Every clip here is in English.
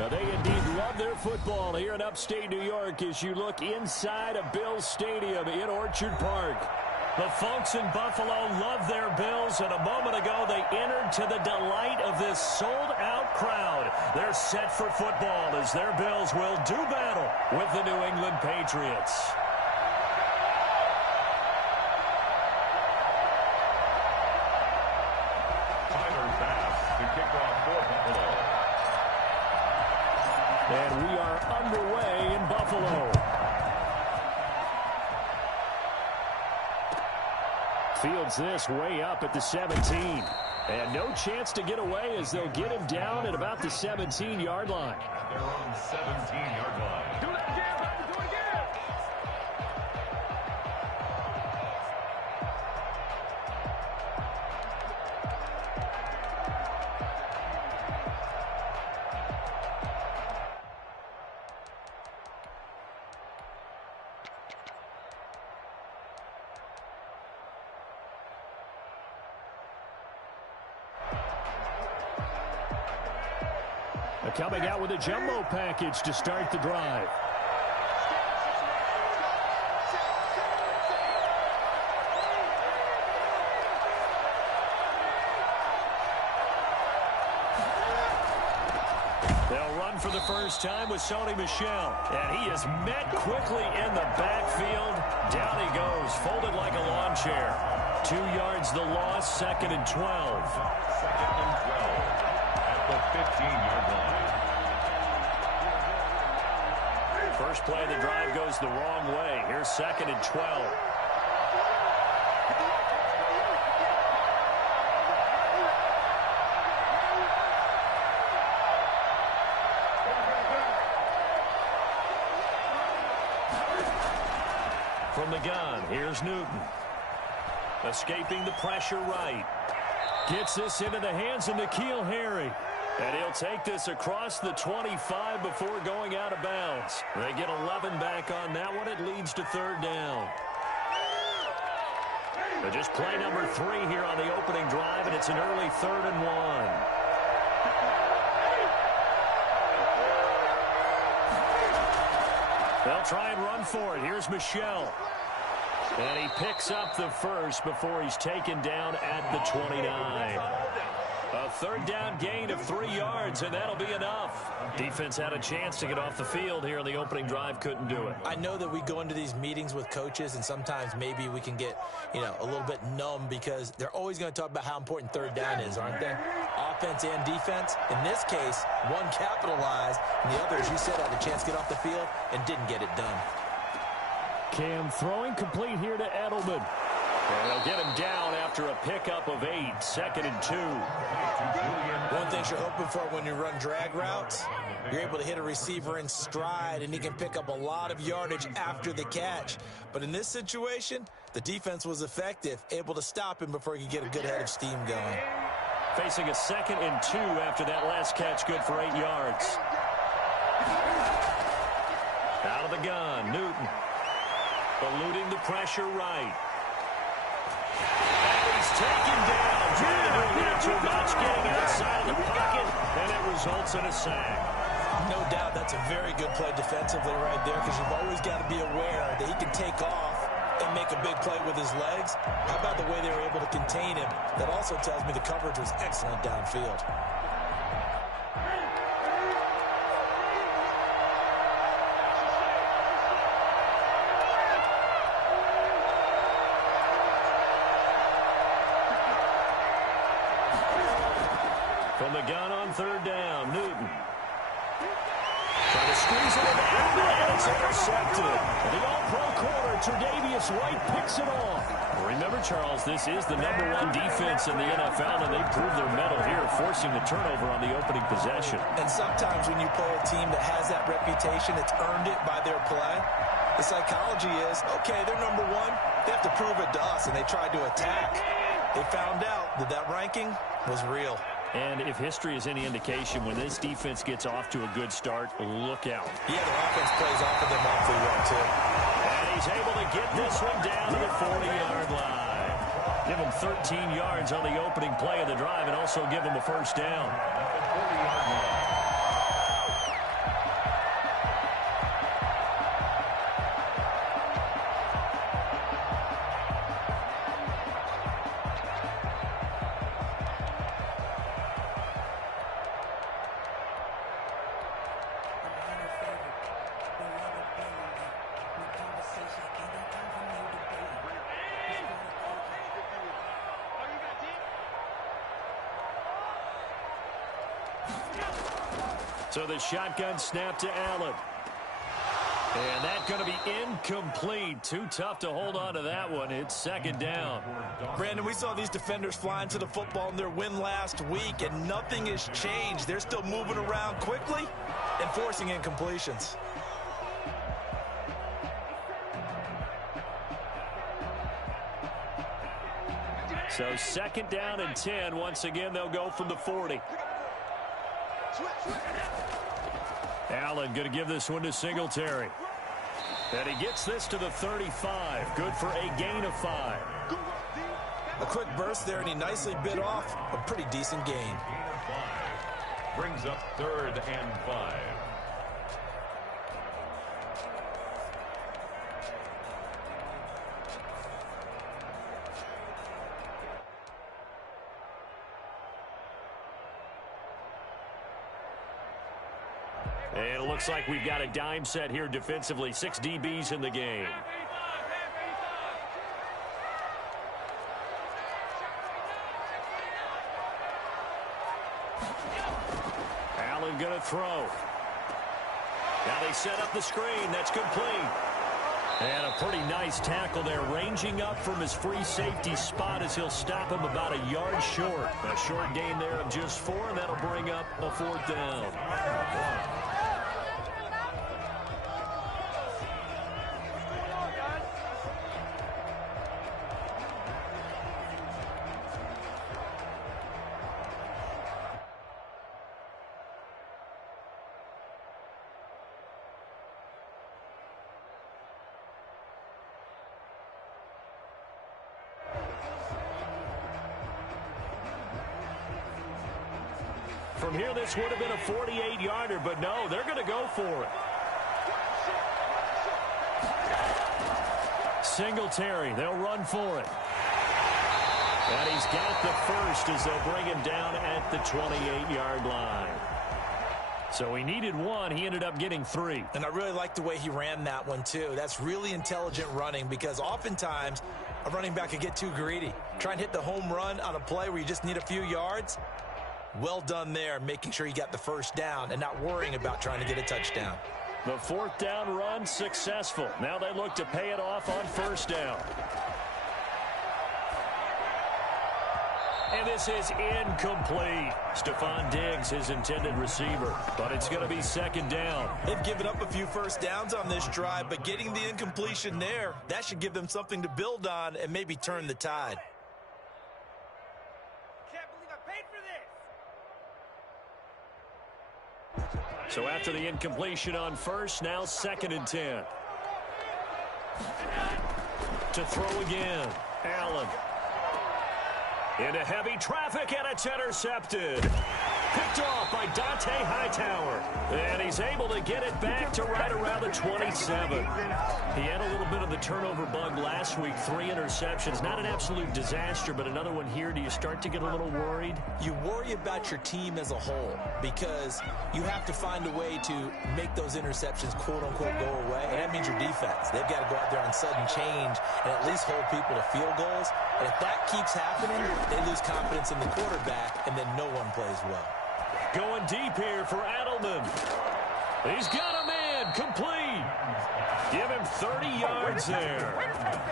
Now, they indeed love their football here in upstate New York as you look inside of Bills Stadium in Orchard Park. The folks in Buffalo love their Bills, and a moment ago they entered to the delight of this sold-out crowd. They're set for football as their Bills will do battle with the New England Patriots. And we are underway in Buffalo. Fields this way up at the 17. And no chance to get away as they'll get him down at about the 17-yard line. At their own 17-yard line. Do that again, baby. Do it again. Coming out with a jumbo package to start the drive. They'll run for the first time with Sony Michel. And he is met quickly in the backfield. Down he goes, folded like a lawn chair. 2 yards the loss, 2nd and 12. 2nd and 12 at the 15-yard line. First play of the drive goes the wrong way. Here's 2nd and 12. From the gun, here's Newton. Escaping the pressure right. Gets this into the hands of N'Keal Harry. And he'll take this across the 25 before going out of bounds. They get 11 back on that one. It leads to 3rd down. But just play number 3 here on the opening drive, and it's an early 3rd and 1. They'll try and run for it. Here's Michel. And he picks up the first before he's taken down at the 29. A 3rd down gain of 3 yards, and that'll be enough. Defense had a chance to get off the field here in the opening drive, couldn't do it. I know that we go into these meetings with coaches, and sometimes maybe we can get, a little bit numb because they're always going to talk about how important 3rd down is, aren't they? Offense and defense. In this case, one capitalized, and the other, as you said, had a chance to get off the field and didn't get it done. Cam throwing complete here to Edelman. And they'll get him down after a pickup of 8, 2nd and 2. One thing you're hoping for when you run drag routes, you're able to hit a receiver in stride, and he can pick up a lot of yardage after the catch. But in this situation, the defense was effective, able to stop him before he could get a good head of steam going. Facing a 2nd and 2 after that last catch, good for 8 yards. Out of the gun, Newton. Eluding the pressure right. And he's taken down. Trying to do a little too much, getting outside of the pocket, and it results in a sack. No doubt that's a very good play defensively right there, because you've always got to be aware that he can take off and make a big play with his legs. How about the way they were able to contain him? That also tells me the coverage was excellent downfield. From the gun on 3rd down, Newton. Trying to squeeze it in the end, and it's intercepted. And the all-pro corner, Tre'Davious White, picks it off. Remember, Charles, this is the #1 defense in the NFL, and they proved their mettle here, forcing the turnover on the opening possession. And sometimes when you play a team that has that reputation, it's earned it by their play. The psychology is, okay, they're #1. They have to prove it to us, and they tried to attack. They found out that that ranking was real. And if history is any indication, when this defense gets off to a good start, look out. Yeah, their offense plays off of them awfully well, too. And he's able to get this one down to the 40-yard line. Give him 13 yards on the opening play of the drive and also give him a 1st down. So the shotgun snap to Allen. And that's going to be incomplete. Too tough to hold on to that one. It's second down. Brandon, we saw these defenders flying to the football in their win last week, and nothing has changed. They're still moving around quickly and forcing incompletions. So second down and 10. Once again, they'll go from the 40. Allen going to give this one to Singletary. And he gets this to the 35. Good for a gain of 5. A quick burst there, and he nicely bit off a pretty decent gain. Gain of 5. Brings up 3rd and 5. And it looks like we've got a dime set here defensively. 6 DBs in the game. Allen going to throw. Now they set up the screen. That's complete. And a pretty nice tackle there, ranging up from his free safety spot as he'll stop him about a yard short. A short gain there of just 4, and that'll bring up a 4th down. From here, this would have been a 48-yarder, but no, they're going to go for it. Singletary, they'll run for it. And he's got the first as they'll bring him down at the 28-yard line. So he needed 1. He ended up getting 3. And I really like the way he ran that one, too. That's really intelligent running because oftentimes a running back can get too greedy. Try and hit the home run on a play where you just need a few yards. Well done there, making sure you got the first down and not worrying about trying to get a touchdown. The 4th down run successful. Now they look to pay it off on 1st down. And this is incomplete. Stephon Diggs, his intended receiver. But it's going to be 2nd down. They've given up a few first downs on this drive, but getting the incompletion there, that should give them something to build on and maybe turn the tide. So after the incompletion on 1st, now 2nd and 10. To throw again, Allen. Into heavy traffic, and it's intercepted. Picked off by Dante Hightower. And he's able to get it back to right around the 27. He had a little bit of the turnover bug last week. 3 interceptions. Not an absolute disaster, but another one here. Do you start to get a little worried? You worry about your team as a whole because you have to find a way to make those interceptions, quote-unquote, go away. And that means your defense. They've got to go out there on sudden change and at least hold people to field goals. And if that keeps happening, they lose confidence in the quarterback, and then no one plays well. Going deep here for Adelman. He's got a man, complete. Give him 30 yards there.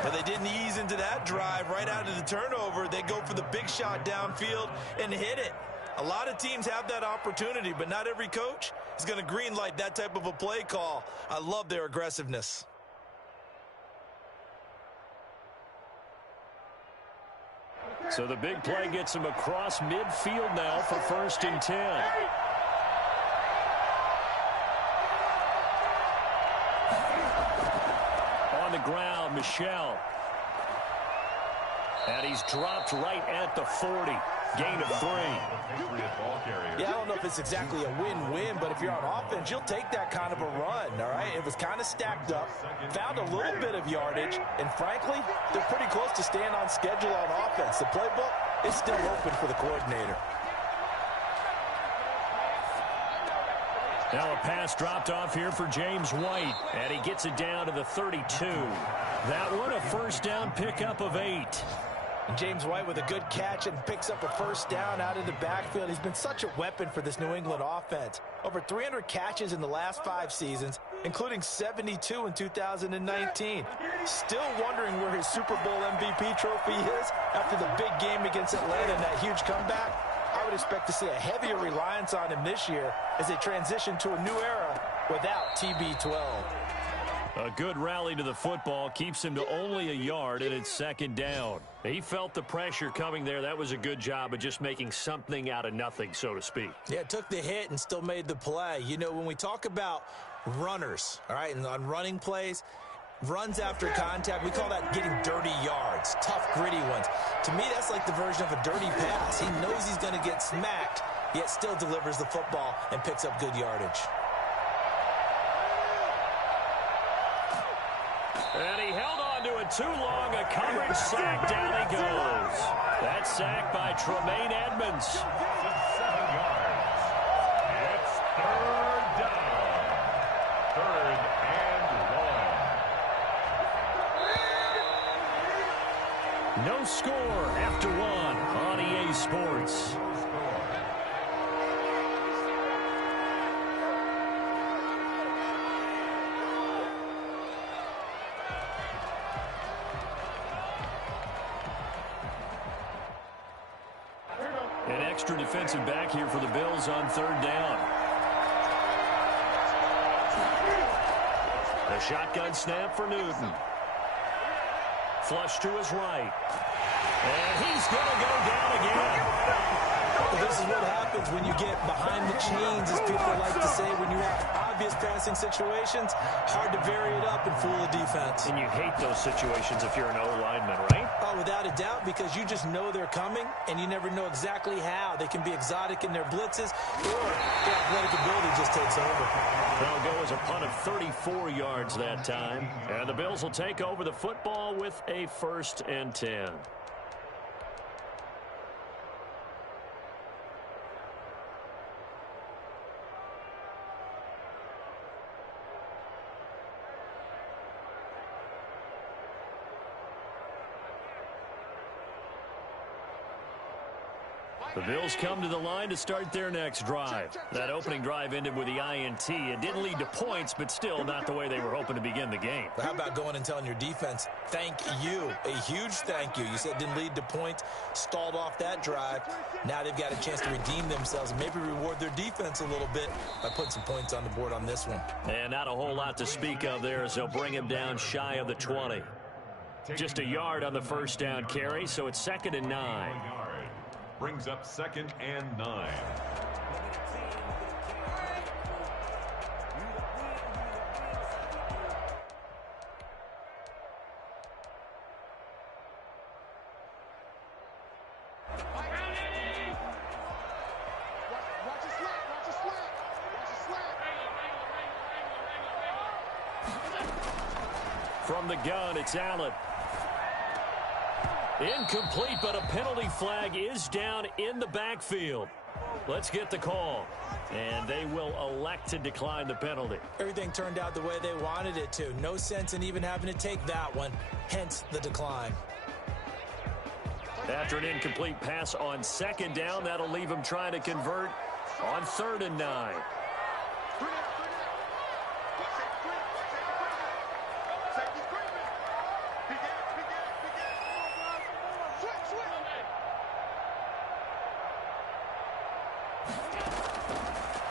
But they didn't ease into that drive right out of the turnover. They go for the big shot downfield and hit it. A lot of teams have that opportunity, but not every coach is going to greenlight that type of a play call. I love their aggressiveness. So the big play gets him across midfield now for 1st and 10. On the ground, Michel. And he's dropped right at the 40. Gain of 3. Yeah, I don't know if it's exactly a win-win, but if you're on offense, you'll take that kind of a run, all right? It was kind of stacked up, found a little bit of yardage, and frankly, they're pretty close to staying on schedule on offense. The playbook is still open for the coordinator. Now a pass dropped off here for James White, and he gets it down to the 32. That one a 1st down pickup of 8. And James White with a good catch and picks up a first down out of the backfield. He's been such a weapon for this New England offense. Over 300 catches in the last 5 seasons, including 72 in 2019. Still wondering where his Super Bowl MVP trophy is after the big game against Atlanta and that huge comeback. I would expect to see a heavier reliance on him this year as they transition to a new era without TB12. A good rally to the football keeps him to only a yard, and it's second down. He felt the pressure coming there. That was a good job of just making something out of nothing, so to speak. Yeah, took the hit and still made the play. You know, when we talk about runners, all right, and on running plays, runs after contact, we call that getting dirty yards, tough, gritty ones. To me, that's like the version of a dirty pass. He knows he's going to get smacked, yet still delivers the football and picks up good yardage. And he held on to it too long. A coverage sack. Down he goes. That sack by Tremaine Edmonds. 7 yards. It's third down. Third and 1. No score after 1 on EA Sports. An extra defensive back here for the Bills on third down. A shotgun snap for Newton. Flush to his right. And he's going to go down again. Well, this is what happens when you get behind the chains, as people like to say, when you have obvious passing situations, hard to vary it up and fool the defense. And you hate those situations if you're an O-lineman, right? Oh, without a doubt, because you just know they're coming, and you never know exactly how. They can be exotic in their blitzes, or their athletic ability just takes over. They'll go as a punt of 34 yards that time. And the Bills will take over the football with a 1st and 10. The Bills come to the line to start their next drive. That opening drive ended with the INT. It didn't lead to points, but still not the way they were hoping to begin the game. But how about going and telling your defense, thank you, a huge thank you. You said it didn't lead to points, stalled off that drive. Now they've got a chance to redeem themselves and maybe reward their defense a little bit by putting some points on the board on this one. And not a whole lot to speak of there as they'll bring him down shy of the 20. Just a yard on the first down carry, so it's 2nd and 9. Brings up 2nd and 9. From the gun, it's Allen. Incomplete, but a penalty flag is down in the backfield. Let's get the call. And they will elect to decline the penalty. Everything turned out the way they wanted it to. No sense in even having to take that one, hence the decline. After an incomplete pass on 2nd down, that'll leave him trying to convert on 3rd and 9.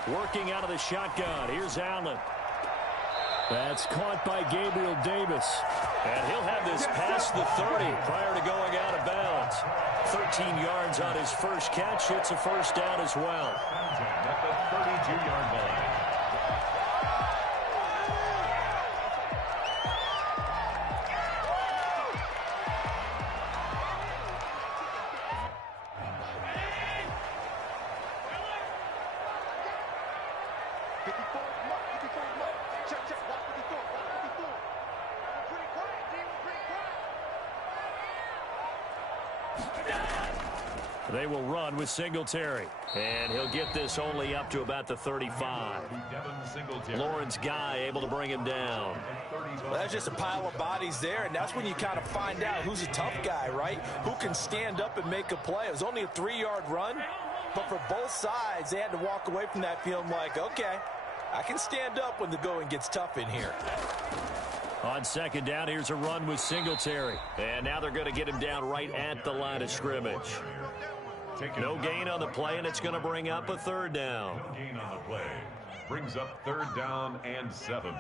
Working out of the shotgun. Here's Allen. That's caught by Gabriel Davis. And he'll have this past the 30 prior to going out of bounds. 13 yards on his first catch. It's a 1st down as well. At the 32-yard line. They will run with Singletary. And he'll get this only up to about the 35. Lawrence Guy able to bring him down. Well, that's just a pile of bodies there, and that's when you kind of find out who's a tough guy, right? Who can stand up and make a play. It was only a 3-yard run, but for both sides, they had to walk away from that feeling like, okay, I can stand up when the going gets tough in here. On second down, here's a run with Singletary. And now they're going to get him down right at the line of scrimmage. No gain on the play, and it's going to bring up a third down. No gain on the play. Brings up 3rd down and 7.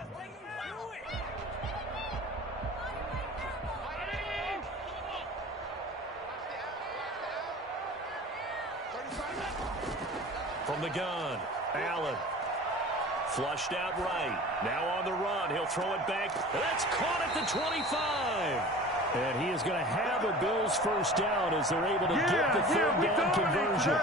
From the gun, Allen. Flushed out right. Now on the run. He'll throw it back. That's caught at the 25. And he is going to have a Bills first down as they're able to get the third down conversion.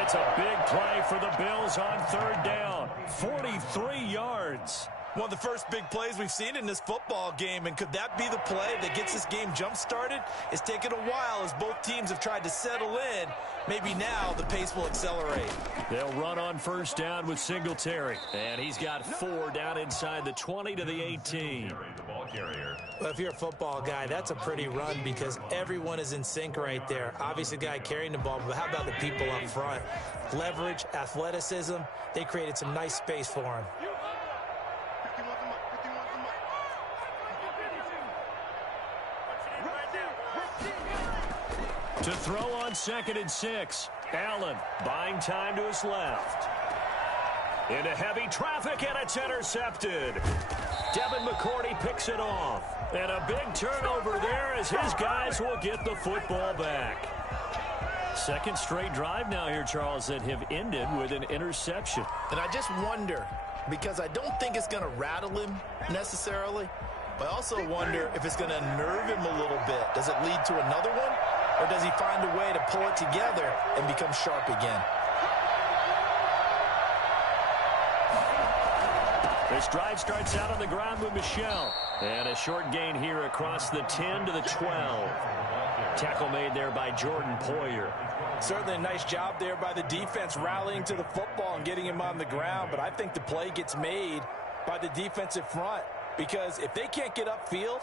It's a big play for the Bills on 3rd down. 43 yards. One of the first big plays we've seen in this football game, and could that be the play that gets this game jump-started? It's taken a while as both teams have tried to settle in. Maybe now the pace will accelerate. They'll run on first down with Singletary. And he's got 4 down inside the 20 to the 18. Well, if you're a football guy, that's a pretty run because everyone is in sync right there. Obviously, the guy carrying the ball, but how about the people up front? Leverage, athleticism, they created some nice space for him. To throw on 2nd and 6. Allen buying time to his left. Into heavy traffic, and it's intercepted. Devin McCourty picks it off. And a big turnover there as his guys will get the football back. Second straight drive now here, Charles, that have ended with an interception. And I just wonder, because I don't think it's going to rattle him necessarily, but I also wonder if it's going to nerve him a little bit. Does it lead to another one? Or does he find a way to pull it together and become sharp again? This drive starts out on the ground with Michel. And a short gain here across the 10 to the 12. Tackle made there by Jordan Poyer. Certainly a nice job there by the defense rallying to the football and getting him on the ground. But I think the play gets made by the defensive front. Because if they can't get upfield,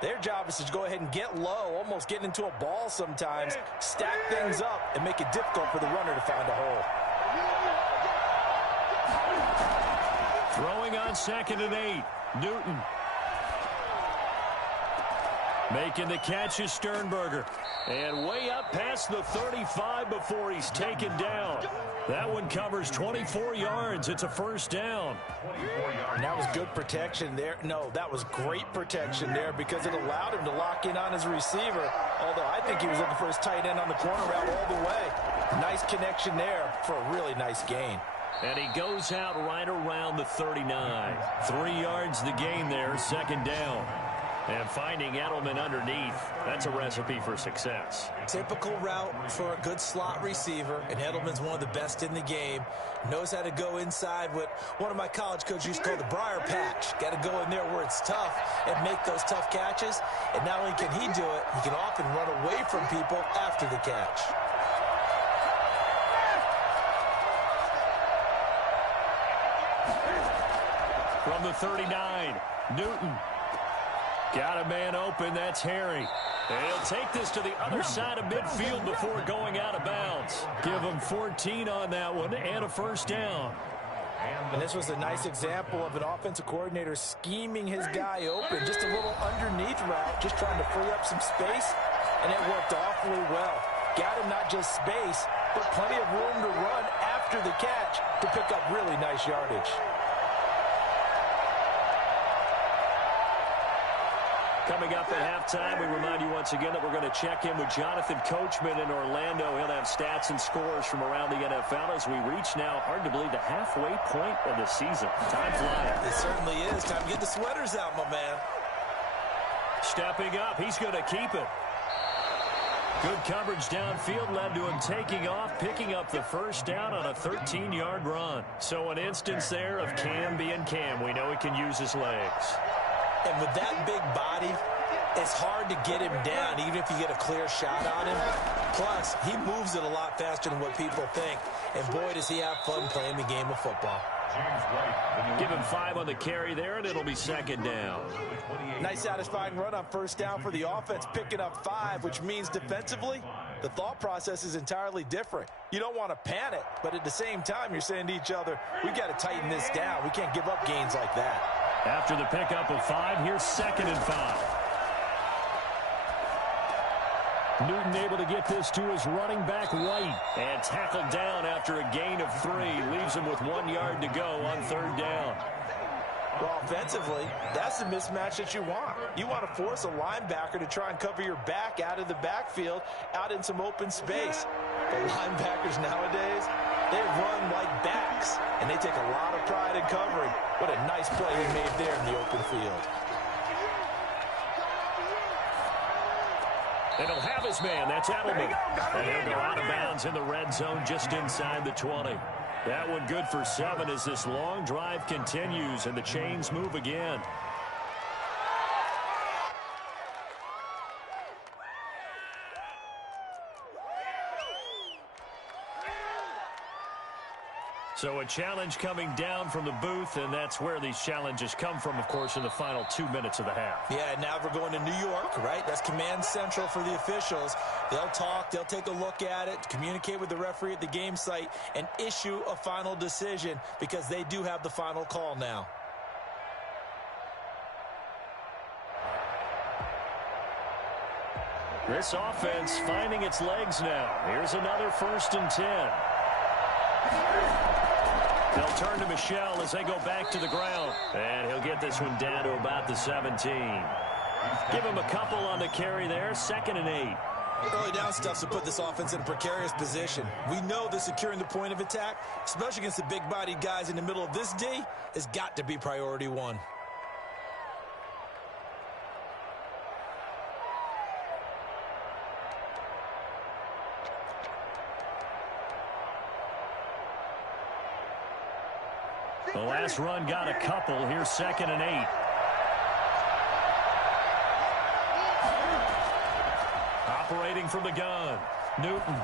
their job is to go ahead and get low, almost get into a ball sometimes, stack things up, and make it difficult for the runner to find a hole. Throwing on 2nd and 8. Newton. Making the catch is Sternberger. And way up past the 35 before he's taken down. That one covers 24 yards. It's a first down. And that was good protection there. No, that was great protection there because it allowed him to lock in on his receiver. Although I think he was looking for his tight end on the corner route all the way. Nice connection there for a really nice gain. And he goes out right around the 39. 3 yards the gain there, second down. And finding Edelman underneath, that's a recipe for success. Typical route for a good slot receiver, and Edelman's one of the best in the game. Knows how to go inside what one of my college coaches used to call the briar patch. Got to go in there where it's tough and make those tough catches. And not only can he do it, he can often run away from people after the catch. From the 39, Newton. Got a man open, that's Harry. And he'll take this to the other side of midfield before going out of bounds. Give him 14 on that one and a first down. And this was a nice example of an offensive coordinator scheming his guy open. Just a little underneath route, just trying to free up some space, and it worked awfully well. Got him not just space, but plenty of room to run after the catch to pick up really nice yardage. Coming up at halftime, we remind you once again that we're going to check in with Jonathan Coachman in Orlando. He'll have stats and scores from around the NFL as we reach now, hard to believe, the halfway point of the season. Time flying. It certainly is. Time to get the sweaters out, my man. Stepping up, he's going to keep it. Good coverage downfield led to him taking off, picking up the first down on a 13-yard run. So an instance there of Cam being Cam. We know he can use his legs. And with that big body, It's hard to get him down, even if you get a clear shot on him. Plus, he moves it a lot faster than what people think. And boy, does he have fun playing the game of football. Give him 5 on the carry there, and it'll be second down. Nice satisfying run on first down for the offense, picking up 5, which means defensively, the thought process is entirely different. You don't want to panic, but at the same time, you're saying to each other, we got to tighten this down. We can't give up gains like that. After the pickup of 5, here's 2nd and 5. Newton able to get this to his running back White, and tackled down after a gain of 3. Leaves him with 1 yard to go on 3rd down. Well, offensively, that's the mismatch that you want. You want to force a linebacker to try and cover your back out of the backfield, out in some open space. But linebackers nowadays, they run like backs, and they take a lot of pride in covering. What a nice play he made there in the open field. And he'll have his man. That's Edelman. And he'll go out of bounds in the red zone just inside the 20. That one good for 7 as this long drive continues and the chains move again. So a challenge coming down from the booth, and that's where these challenges come from, of course, in the final 2 minutes of the half. Yeah, now we're going to New York, right? That's command central for the officials. They'll talk, they'll take a look at it, communicate with the referee at the game site, and issue a final decision because they do have the final call now. This offense finding its legs now. Here's another 1st and 10. They'll turn to Michel as they go back to the ground. And he'll get this one down to about the 17. Give him a couple on the carry there. 2nd and 8. Early down stuff to put this offense in a precarious position. We know that securing the point of attack, especially against the big-bodied guys in the middle of this D, has got to be priority 1. The last run got a couple. Here's 2nd and 8. Operating from the gun, Newton.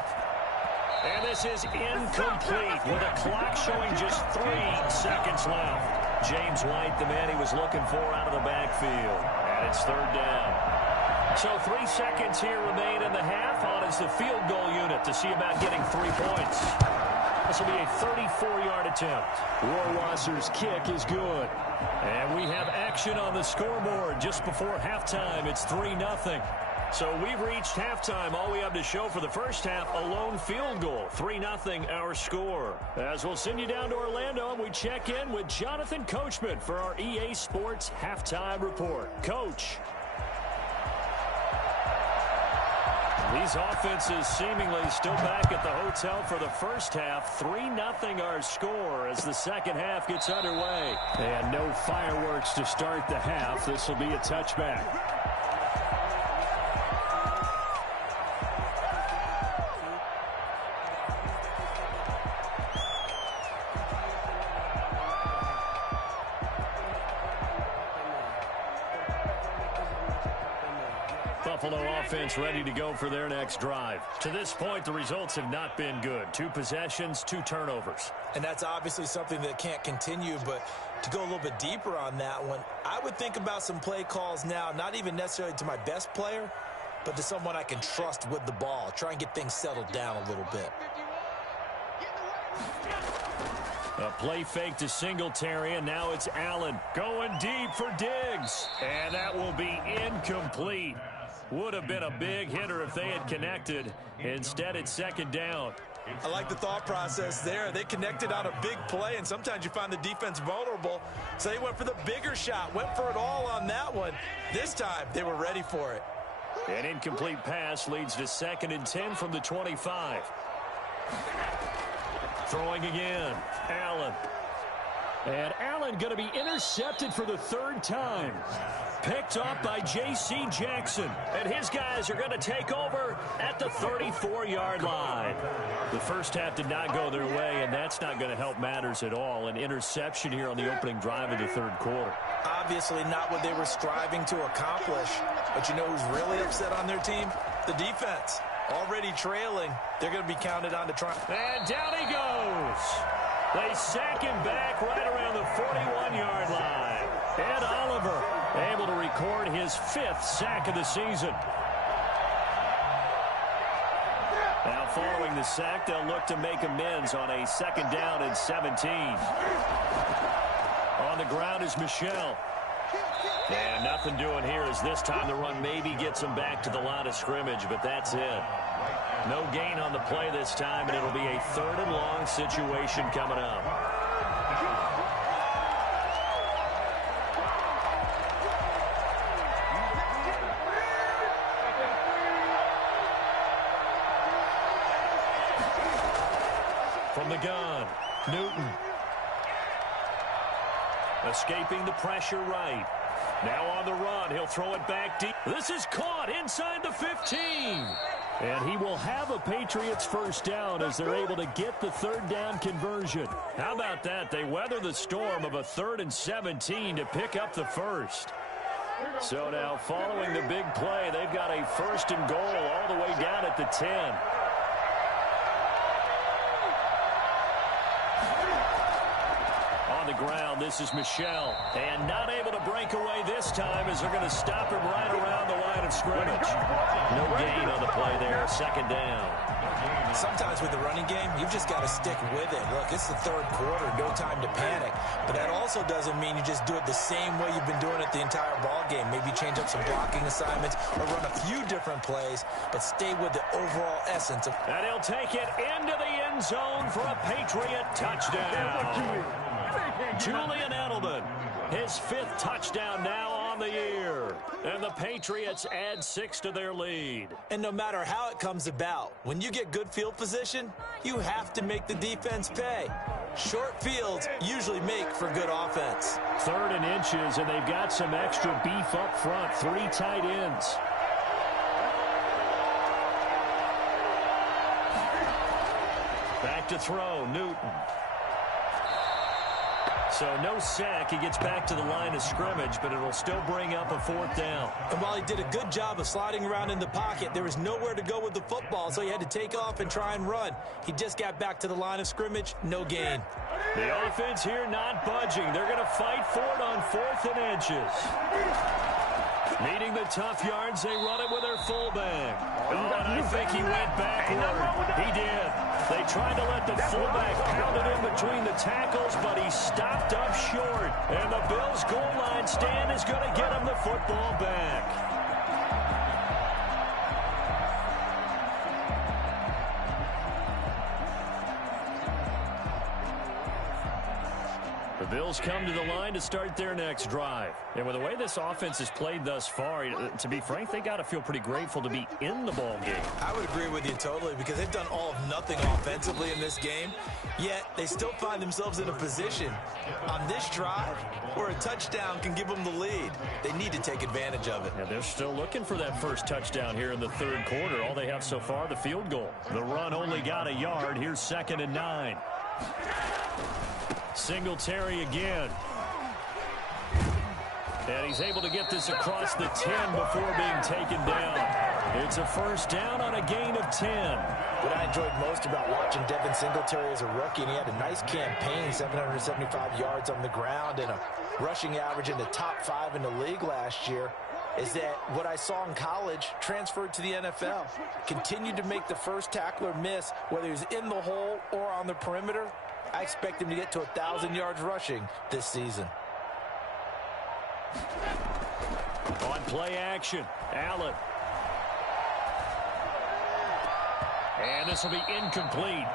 And this is incomplete with a clock showing just 3 seconds left. James White, the man he was looking for out of the backfield. And it's 3rd down. So 3 seconds here remain in the half. On is the field goal unit to see about getting 3 points. This will be a 34-yard attempt. Rohrwasser's kick is good. And we have action on the scoreboard just before halftime. It's 3-0. So we've reached halftime. All we have to show for the first half, a lone field goal. 3-0 our score. As we'll send you down to Orlando, and we check in with Jonathan Coachman for our EA Sports Halftime Report. Coach. These offenses seemingly still back at the hotel for the first half. 3-0 our score as the second half gets underway. And no fireworks to start the half. This will be a touchback. Buffalo offense ready to go for their next drive. To this point, the results have not been good. 2 possessions, 2 turnovers. And that's obviously something that can't continue, but to go a little bit deeper on that one, I would think about some play calls now, not even necessarily to my best player, but to someone I can trust with the ball. Try and get things settled down a little bit. A play fake to Singletary, and now it's Allen going deep for Diggs. And that will be incomplete. Would have been a big hitter if they had connected. Instead, it's 2nd down. I like the thought process there. They connected on a big play, and sometimes you find the defense vulnerable. So they went for the bigger shot, went for it all on that one. This time, they were ready for it. An incomplete pass leads to 2nd and 10 from the 25. Throwing again, Allen. And Allen going to be intercepted for the 3rd time. Picked up by J.C. Jackson. And his guys are going to take over at the 34-yard line. The first half did not go their way, and that's not going to help matters at all. An interception here on the opening drive of the 3rd quarter. Obviously not what they were striving to accomplish. But you know who's really upset on their team? The defense. Already trailing, they're going to be counted on to try. And down he goes. They sack him back right around the 41-yard line. Ed Oliver able to record his 5th sack of the season. Now following the sack, they'll look to make amends on a 2nd down and 17. On the ground is Michel. And nothing doing here as this time the run maybe gets him back to the line of scrimmage, but that's it. No gain on the play this time, and it'll be a 3rd and long situation coming up. From the gun, Newton. Escaping the pressure right. Now on the run, he'll throw it back deep. This is caught inside the 15. And he will have a Patriots 1st down as they're able to get the 3rd down conversion. How about that? They weather the storm of a 3rd and 17 to pick up the 1st. So now following the big play, they've got a 1st and goal all the way down at the 10. On the ground, this is Michel. And not able to break away this time as they're going to stop him right around the line of scrimmage. No gain on the play there, 2nd down. Sometimes with the running game, you've just got to stick with it. Look, it's the 3rd quarter, no time to panic. But that also doesn't mean you just do it the same way you've been doing it the entire ball game. Maybe change up some blocking assignments or run a few different plays, but stay with the overall essence of. And he'll take it into the end zone for a Patriot touchdown. Julian Edelman, his 5th touchdown now on the year. And the Patriots add 6 to their lead. And no matter how it comes about, when you get good field position, you have to make the defense pay. Short fields usually make for good offense. 3rd and inches, and they've got some extra beef up front. 3 tight ends. Back to throw, Newton. So no sack. He gets back to the line of scrimmage, but it'll still bring up a 4th down. And while he did a good job of sliding around in the pocket, there was nowhere to go with the football, so he had to take off and try and run. He just got back to the line of scrimmage, no gain. The offense here not budging. They're going to fight for it on 4th and inches. Meeting the tough yards, they run it with their fullback. Oh, and I think he went backward. He did. They tried to let the fullback pound it in between the tackles, but he stopped up short. And the Bills' goal line stand is going to get him the football back. The Bills come to the line to start their next drive. And with the way this offense has played thus far, to be frank, they got to feel pretty grateful to be in the ball game. I would agree with you totally because they've done all of nothing offensively in this game, yet they still find themselves in a position on this drive where a touchdown can give them the lead. They need to take advantage of it. Yeah, they're still looking for that 1st touchdown here in the 3rd quarter. All they have so far, the field goal. The run only got a yard. Here's 2nd and 9. Singletary again. And he's able to get this across the 10 before being taken down. It's a 1st down on a gain of 10. What I enjoyed most about watching Devin Singletary as a rookie, and he had a nice campaign, 775 yards on the ground and a rushing average in the top 5 in the league last year, is that what I saw in college transferred to the NFL. Continued to make the first tackler miss, whether he's in the hole or on the perimeter. I expect him to get to 1,000 yards rushing this season. On play action, Allen. And this will be incomplete.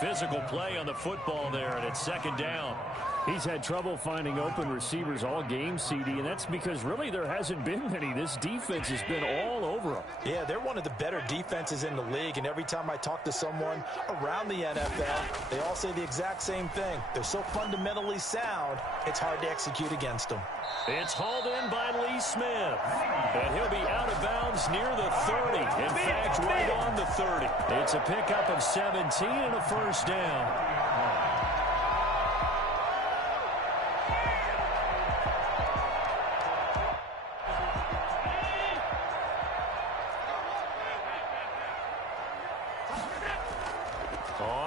Physical play on the football there, and it's 2nd down. He's had trouble finding open receivers all game, CD, and that's because really there hasn't been many. This defense has been all over them. Yeah, they're one of the better defenses in the league, and every time I talk to someone around the NFL, they all say the exact same thing. They're so fundamentally sound, it's hard to execute against them. It's hauled in by Lee Smith, and he'll be out of bounds near the 30. In fact, right on the 30. It's a pickup of 17 and a 1st down.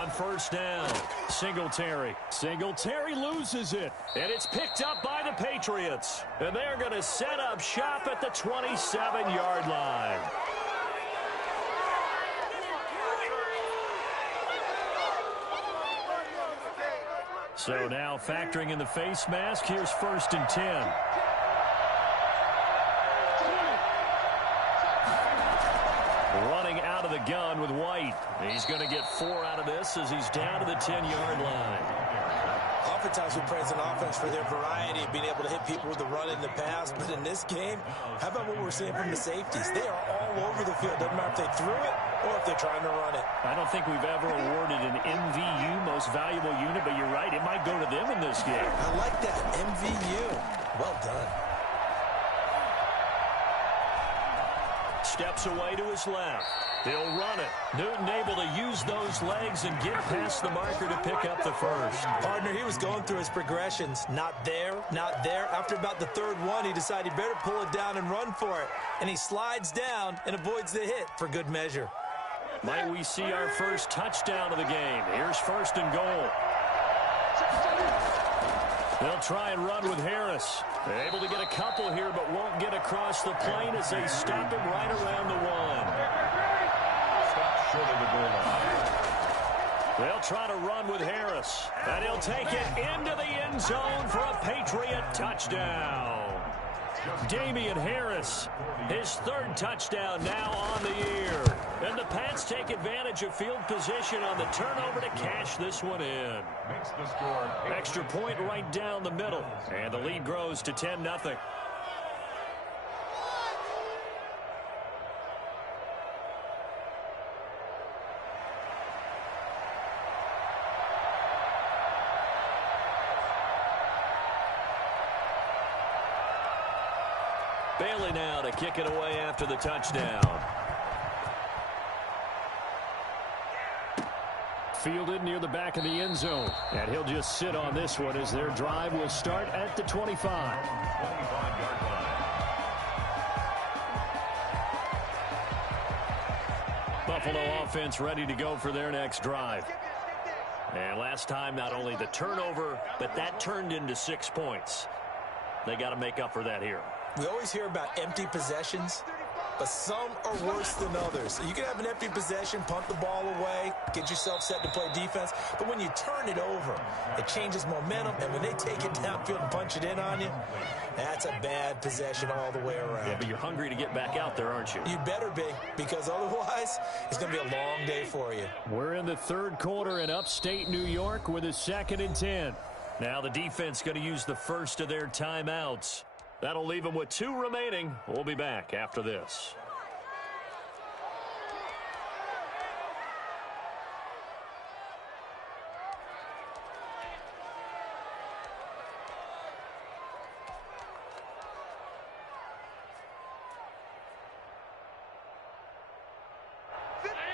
on first down. Singletary. Singletary loses it. And it's picked up by the Patriots. And they're going to set up shop at the 27-yard line. So now factoring in the face mask, here's 1st and 10. Running out of the gun with White. He's going to get 4 out of this as he's down to the 10-yard line. Oftentimes we praise an offense for their variety of being able to hit people with the run in the pass, but in this game, how about what we're seeing from the safeties? They are all over the field. Doesn't matter if they threw it or if they're trying to run it. I don't think we've ever awarded an MVU, most valuable unit, but you're right, it might go to them in this game. I like that, MVU. Well done. Steps away to his left. He'll run it. Newton able to use those legs and get past the marker to pick up the first. Partner, he was going through his progressions. Not there, not there. After about the third one, he decided he better pull it down and run for it. And he slides down and avoids the hit for good measure. Might we see our first touchdown of the game? Here's 1st and goal. They'll try and run with Harris. They're able to get a couple here, but won't get across the plane as they stop him right around the 1. Stop short of the goal line. They'll try to run with Harris, and he'll take it into the end zone for a Patriot touchdown. Damian Harris, his 3rd touchdown now on the year. And the Pats take advantage of field position on the turnover to cash this one in. Makes the score. Extra point right down the middle. And the lead grows to 10-0. Bailey now to kick it away after the touchdown. Fielded near the back of the end zone. And he'll just sit on this one as their drive will start at the 25. 25-yard line. Buffalo offense ready to go for their next drive. And last time, not only the turnover, but that turned into 6 points. They got to make up for that here. We always hear about empty possessions, but some are worse than others. You can have an empty possession, punt the ball away, get yourself set to play defense, but when you turn it over, it changes momentum, and when they take it downfield and punch it in on you, that's a bad possession all the way around. Yeah, but you're hungry to get back out there, aren't you? You better be, because otherwise, it's going to be a long day for you. We're in the 3rd quarter in upstate New York with a 2nd and 10. Now the defense going to use the first of their timeouts. That'll leave them with 2 remaining. We'll be back after this.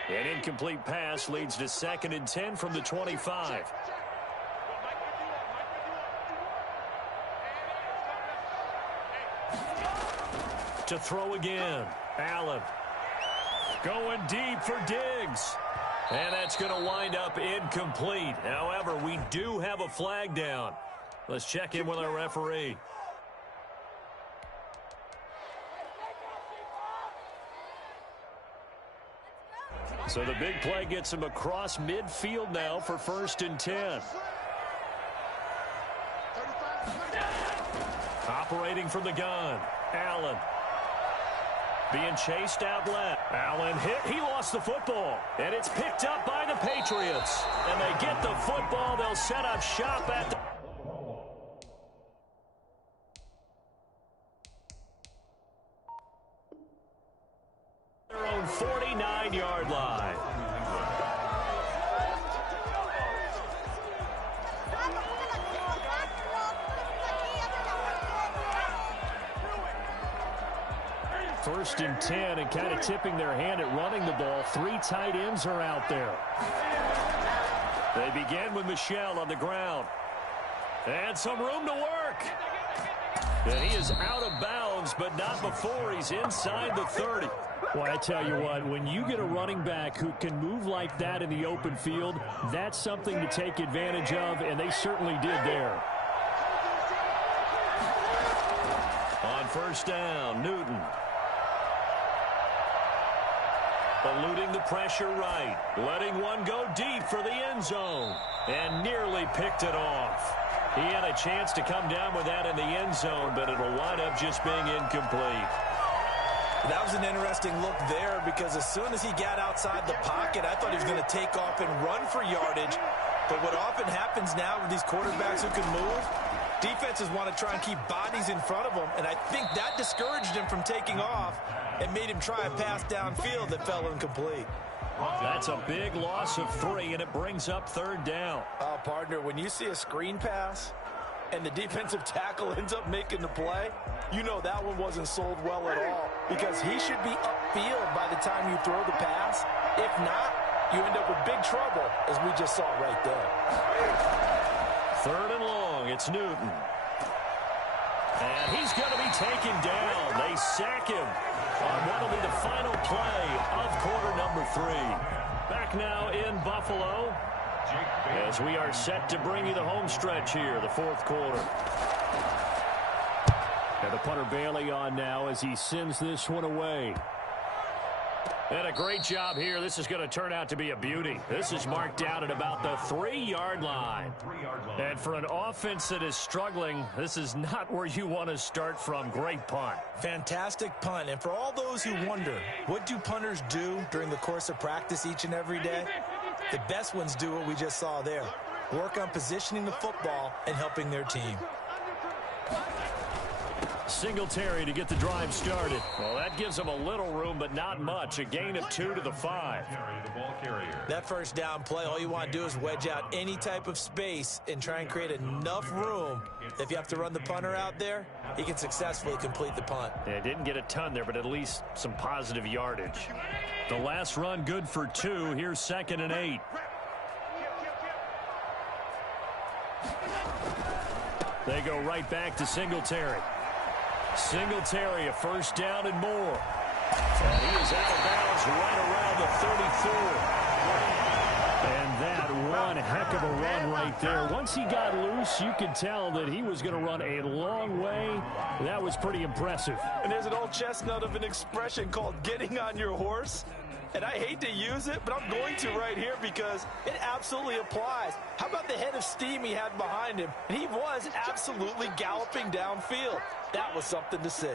An incomplete pass leads to 2nd and 10 from the 25. To throw again. Allen going deep for Diggs. And that's going to wind up incomplete. However, we do have a flag down. Let's check in with our referee. So the big play gets him across midfield now for 1st and 10. Operating from the gun. Allen. Being chased out left. Allen hit. He lost the football. And it's picked up by the Patriots. And they get the football. They'll set up shop at the... their own 49-yard line. First and 10, and kind of tipping their hand at running the ball. 3 tight ends are out there. They begin with Michel on the ground. And some room to work. And he is out of bounds, but not before he's inside the 30. Well, I tell you what, when you get a running back who can move like that in the open field, that's something to take advantage of, and they certainly did there. On first down, Newton. Eluding the pressure right. Letting one go deep for the end zone. And nearly picked it off. He had a chance to come down with that in the end zone, but it'll wind up just being incomplete. That was an interesting look there because as soon as he got outside the pocket, I thought he was going to take off and run for yardage. But what often happens now with these quarterbacks who can move, defenses want to try and keep bodies in front of them, and I think that discouraged him from taking off and made him try a pass downfield that fell incomplete. That's a big loss of 3, and it brings up third down. Partner, when you see a screen pass and the defensive tackle ends up making the play, you know that one wasn't sold well at all because he should be upfield by the time you throw the pass. If not, you end up with big trouble, as we just saw right there. Third and long, it's Newton. And he's going to be taken down. They sack him on what will be the final play of quarter number 3. Back now in Buffalo as we are set to bring you the home stretch here, the fourth quarter. And the punter Bailey on now as he sends this one away. And a great job here. This is going to turn out to be a beauty. This is marked out at about the 3-yard line. And for an offense that is struggling, this is not where you want to start from. Great punt. Fantastic punt. And for all those who wonder, what do punters do during the course of practice each and every day? The best ones do what we just saw there. Work on positioning the football and helping their team. Singletary to get the drive started. Well, that gives them a little room, but not much. A gain of 2 to the 5. That first down play, all you want to do is wedge out any type of space and try and create enough room. If you have to run the punter out there, he can successfully complete the punt. Yeah, didn't get a ton there, but at least some positive yardage. The last run good for 2. Here's 2nd and 8. They go right back to Singletary. Singletary, a first down and more. And he is out of bounds right around the 34. And that one heck of a run right there. Once he got loose, you could tell that he was going to run a long way. That was pretty impressive. And there's an old chestnut of an expression called getting on your horse. And I hate to use it, but I'm going to right here because it absolutely applies. How about the head of steam he had behind him? And he was absolutely galloping downfield. That was something to see.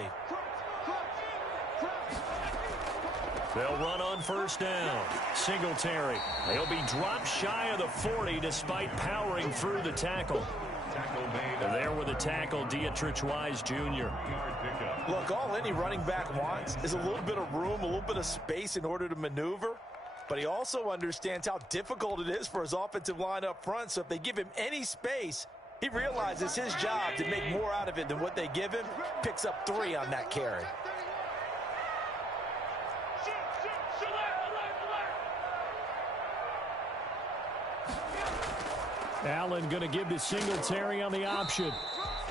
They'll run on first down. Singletary. He'll be dropped shy of the 40 despite powering through the tackle. And there with the tackle, Dietrich Wise Jr. Look, all any running back wants is a little bit of room, a little bit of space in order to maneuver. But he also understands how difficult it is for his offensive line up front. So if they give him any space, he realizes his job to make more out of it than what they give him. Picks up 3 on that carry. Allen going to give to Singletary on the option.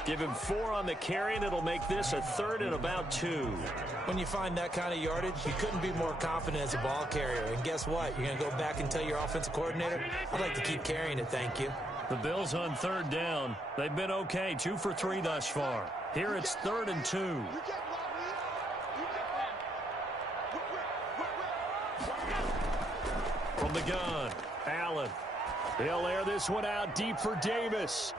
Give him 4 on the carry, and it'll make this a 3rd and about 2. When you find that kind of yardage, you couldn't be more confident as a ball carrier. And guess what? You're going to go back and tell your offensive coordinator, I'd like to keep carrying it, thank you. The Bills on 3rd down. They've been okay, 2 for 3 thus far. Here it's 3rd and 2. From the gun, Allen. He'll air this one out deep for Davis.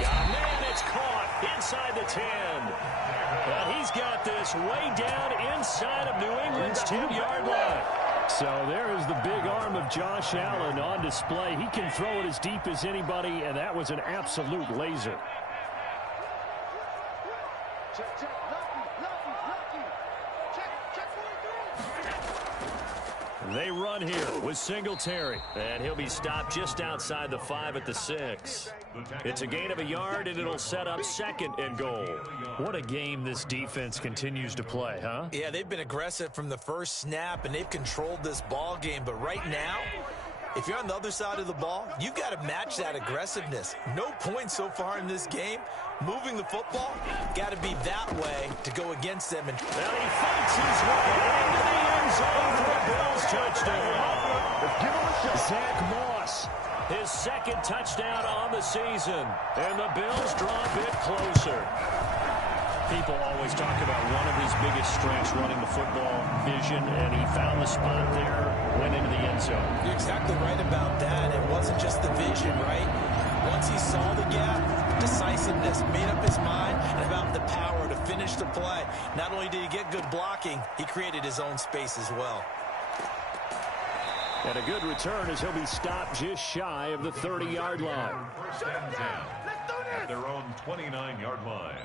Man, it's caught inside the 10. Well, he's got this way down inside of New England's 2-yard line. So there is the big arm of Josh Allen on display. He can throw it as deep as anybody, and that was an absolute laser. They run here with Singletary, and he'll be stopped just outside the 5 at the 6. It's a gain of a yard, and it'll set up 2nd and goal. What a game this defense continues to play, huh? Yeah, they've been aggressive from the first snap, and they've controlled this ball game. But right now, If you're on the other side of the ball, you've got to match that aggressiveness. No points so far in this game. Moving the football, got to be that way to go against them. And he fights his way into the end zone for a Bills touchdown. Zach Moss, his second touchdown on the season. And the Bills draw a bit closer. People always talk about one of his biggest strengths, running the football, vision, and he found the spot there, went into the end zone. You're exactly right about that. It wasn't just the vision, right? Once he saw the gap, decisiveness, made up his mind, and about the power to finish the play. Not only did he get good blocking, he created his own space as well. And a good return as he'll be stopped just shy of the 30-yard line. First and 10 at their own 29-yard line.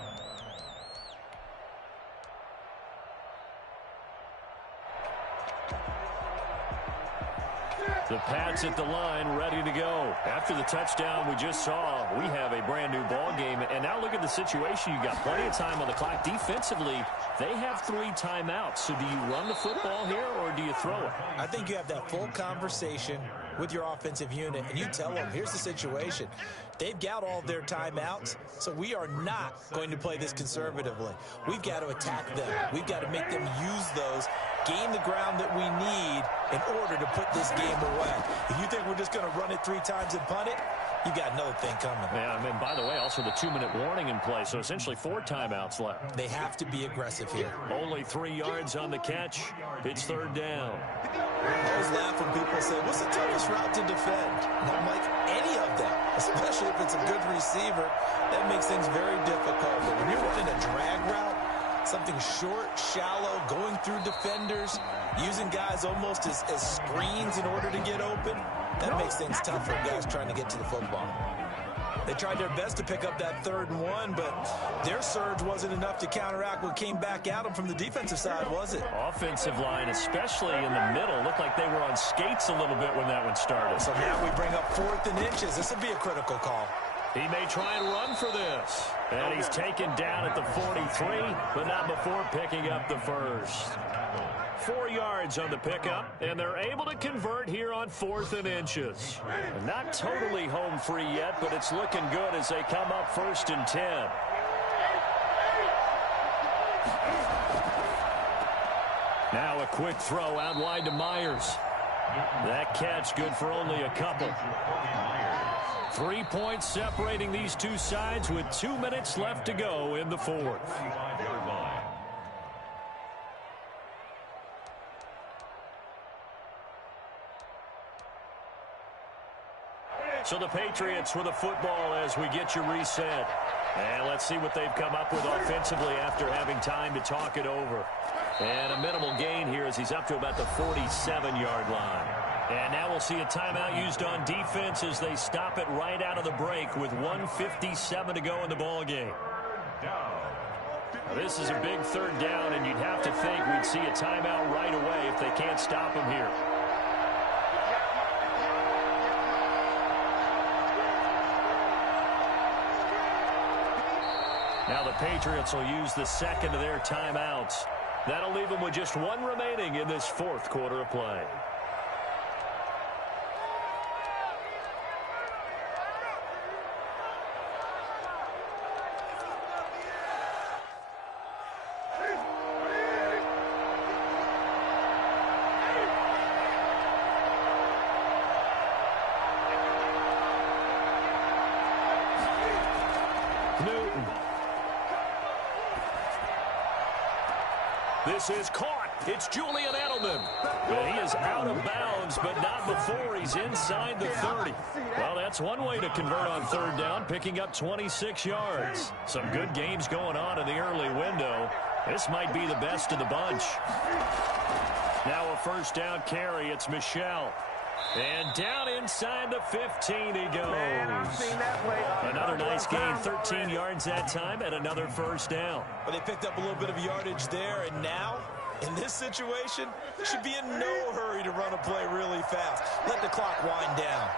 The Pats at the line, ready to go. After the touchdown we just saw, we have a brand new ball game. And now look at the situation. You got plenty of time on the clock. Defensively, they have 3 timeouts. So do you run the football here or do you throw it? I think you have that full conversation with your offensive unit, and you tell them, here's the situation. They've got all their timeouts, so we are not going to play this conservatively. We've got to attack them. We've got to make them use those, gain the ground that we need in order to put this game away. If you think we're just going to run it 3 times and punt it, you got another thing coming. Yeah, and by the way, also the 2-minute warning in play, so essentially 4 timeouts left. They have to be aggressive here. Only 3 yards on the catch. It's 3rd down. I always laugh when people say, what's the toughest route to defend? And I'm like, any of them, especially if it's a good receiver, that makes things very difficult. But when you're running a drag route, something short, shallow, going through defenders, using guys almost as screens in order to get open, that makes things tough for guys trying to get to the football. They tried their best to pick up that 3rd and 1, but their surge wasn't enough to counteract what came back at them from the defensive side, was it? Offensive line, especially in the middle, looked like they were on skates a little bit when that one started. So now we bring up 4th and inches. This will be a critical call. He may try and run for this. And he's taken down at the 43, but not before picking up the first. 4 yards on the pickup, and they're able to convert here on 4th and inches. Not totally home free yet, but it's looking good as they come up 1st and 10. Now a quick throw out wide to Myers. That catch good for only a couple. 3 points separating these two sides with 2 minutes left to go in the 4th. So the Patriots with the football as we get you reset. And let's see what they've come up with offensively after having time to talk it over. And a minimal gain here as he's up to about the 47-yard line. And now we'll see a timeout used on defense as they stop it right out of the break with 1:57 to go in the ball game. Now, this is a big 3rd down, and you'd have to think we'd see a timeout right away if they can't stop him here. Now the Patriots will use the 2nd of their timeouts. That'll leave them with just 1 remaining in this 4th quarter of play. This is caught. It's Julian Edelman. And he is out of bounds, but not before he's inside the 30. Well, that's one way to convert on 3rd down, picking up 26 yards. Some good games going on in the early window. This might be the best of the bunch. Now a 1st down carry. It's Michel. And down inside the 15 he goes. Another nice gain, 13 yards that time, and another 1st down. Well, they picked up a little bit of yardage there, and now, in this situation, they should be in no hurry to run a play really fast. Let the clock wind down.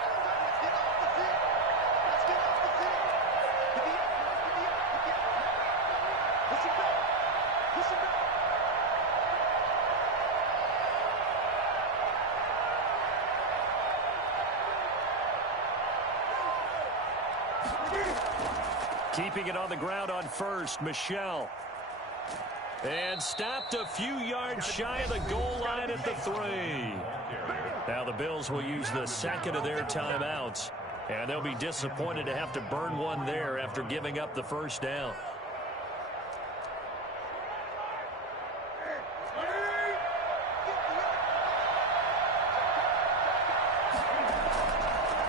Keeping it on the ground on first, Michelle. And stopped a few yards shy of the goal line at the 3. Now the Bills will use the second of their timeouts. And they'll be disappointed to have to burn one there after giving up the first down.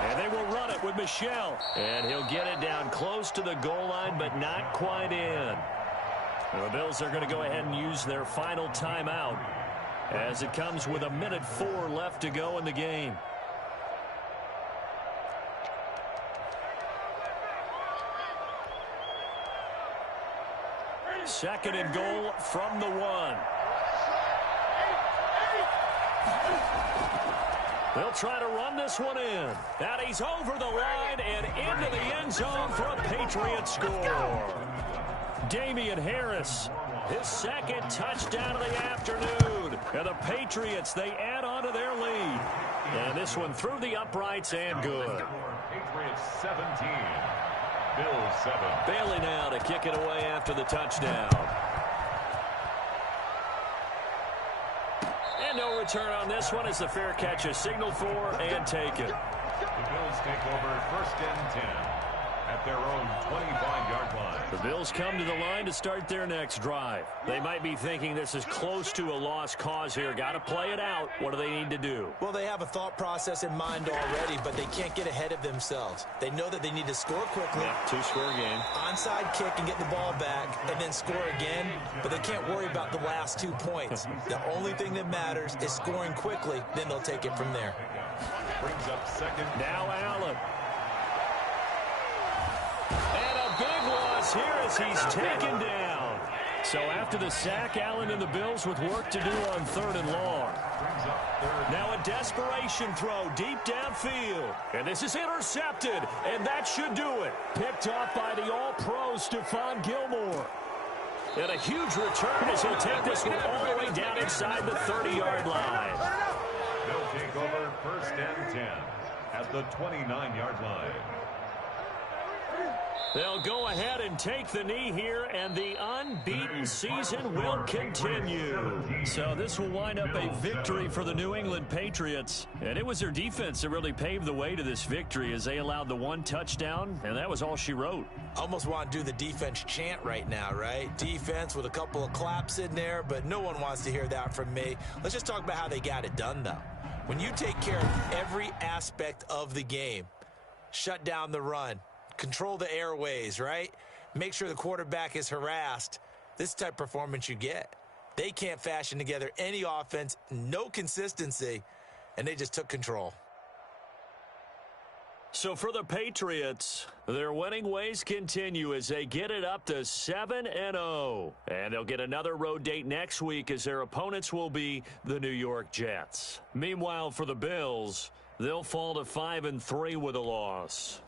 And they will run it with Michelle. And he'll get it down close to the goal line, but not quite in. The Bills are going to go ahead and use their final timeout as it comes with 1:04 left to go in the game. Second and goal from the 1. They'll try to run this one in. And he's over the line and into the end zone for a Patriots score. Damian Harris, his second touchdown of the afternoon. And the Patriots, they add on to their lead. And this one through the uprights and good. Patriots 17. Bills 7. Bailey now to kick it away after the touchdown. And no return on this one as the fair catch is signaled for and taken. The Bills take over first and 10 at their own 25-yard line. The Bills come to the line to start their next drive. They might be thinking this is close to a lost cause here. Got to play it out. What do they need to do? Well, they have a thought process in mind already, but they can't get ahead of themselves. They know that they need to score quickly. Yeah, 2-score game. Onside kick and get the ball back and then score again, but they can't worry about the last 2 points. The only thing that matters is scoring quickly, then they'll take it from there. Brings up second. Now Allen. And a big loss here as he's taken down. So after the sack, Allen and the Bills with work to do on 3rd and long. Now a desperation throw deep downfield. And this is intercepted, and that should do it. Picked off by the all-pro Stephon Gilmore. And a huge return as he'll take this one all the way down inside the 30-yard line. They'll take over first and 10 at the 29-yard line. They'll go ahead and take the knee here, and the unbeaten season will continue. So this will wind up a victory for the New England Patriots. And it was their defense that really paved the way to this victory as they allowed the 1 touchdown, and that was all she wrote. Almost want to do the defense chant right now, right? Defense with a couple of claps in there, but no one wants to hear that from me. Let's just talk about how they got it done, though. When you take care of every aspect of the game, shut down the run, control the airways, right? Make sure the quarterback is harassed. This type of performance you get. They can't fashion together any offense, no consistency, and they just took control. So for the Patriots, their winning ways continue as they get it up to 7-0. And they'll get another road date next week as their opponents will be the New York Jets. Meanwhile, for the Bills, they'll fall to 5-3 with a loss.